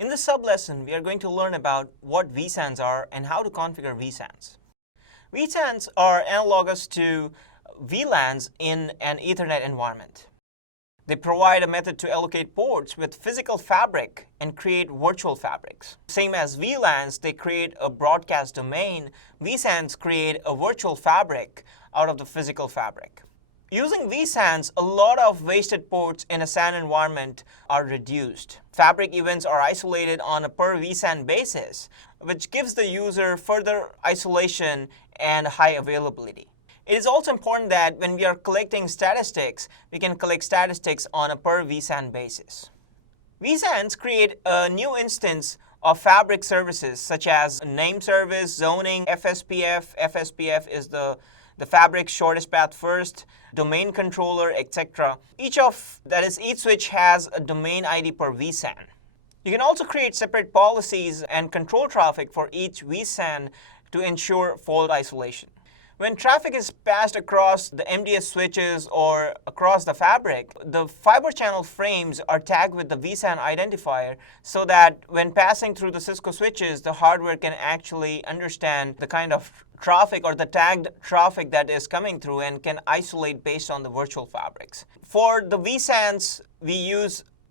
In this sub-lesson, we are going to learn about what VSANs are and how to configure VSANs. VSANs are analogous to VLANs in an Ethernet environment. They provide a method to allocate ports with physical fabric and create virtual fabrics. Same as VLANs, they create a broadcast domain. VSANs create a virtual fabric out of the physical fabric. Using VSANs, a lot of wasted ports in a SAN environment are reduced. Fabric events are isolated on a per VSAN basis, which gives the user further isolation and high availability. It is also important that when we are collecting statistics, we can collect statistics on a per VSAN basis. VSANs create a new instance of fabric services such as name service, zoning, FSPF. FSPF is the fabric shortest path first, domain controller, etc. Each switch has a domain ID per VSAN. You can also create separate policies and control traffic for each VSAN to ensure fault isolation. When traffic is passed across the MDS switches or across the fabric, the fiber channel frames are tagged with the VSAN identifier so that when passing through the Cisco switches, the hardware can actually understand the kind of traffic or the tagged traffic that is coming through and can isolate based on the virtual fabrics. For the VSANs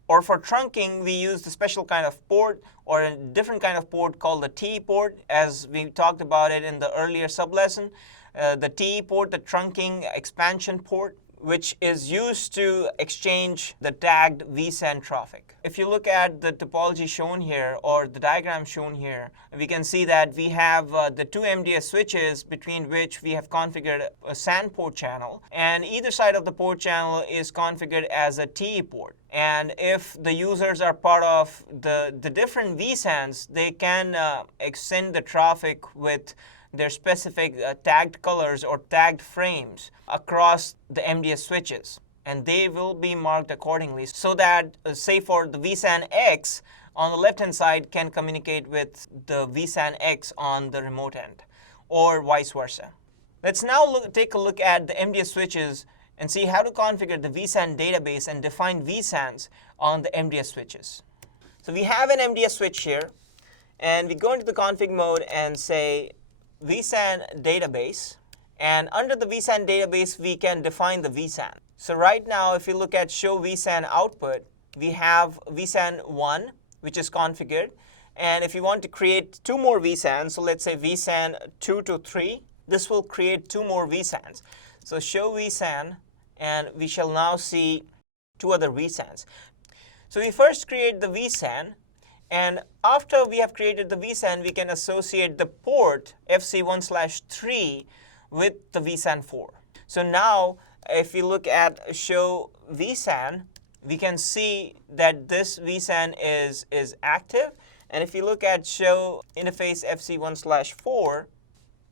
for trunking, we use the special kind of port or a different kind of port called the TE port, as we talked about it in the earlier sub-lesson. The TE port, the trunking expansion port, which is used to exchange the tagged VSAN traffic. If you look at the topology shown here or the diagram shown here, we can see that we have the two MDS switches between which we have configured a SAN port channel, and either side of the port channel is configured as a TE port. And if the users are part of the different VSANs, they can extend the traffic with their specific tagged colors or tagged frames across the MDS switches, and they will be marked accordingly so that, say for the VSAN X on the left-hand side can communicate with the VSAN X on the remote end, or vice versa. Let's now take a look at the MDS switches and see how to configure the VSAN database and define VSANs on the MDS switches. So we have an MDS switch here, and we go into the config mode and say VSAN database, and under the VSAN database we can define the VSAN. So right now if you look at show VSAN output, we have VSAN 1 which is configured, and if you want to create two more VSANs, so let's say VSAN 2 to 3, this will create two more VSANs. So show VSAN, and we shall now see two other VSANs. So we first create the VSAN, and after we have created the VSAN, we can associate the port FC1/3 with the VSAN 4. So now, if we look at show VSAN, we can see that this VSAN is active. And if you look at show interface FC1/4,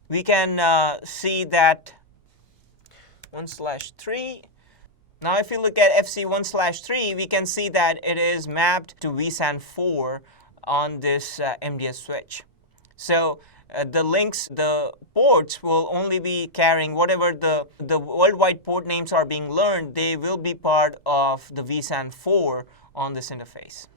we can see that 1/3. Now if you look at FC1/3, we can see that it is mapped to VSAN 4 on this MDS switch. So the ports will only be carrying whatever the worldwide port names are being learned, they will be part of the VSAN 4 on this interface.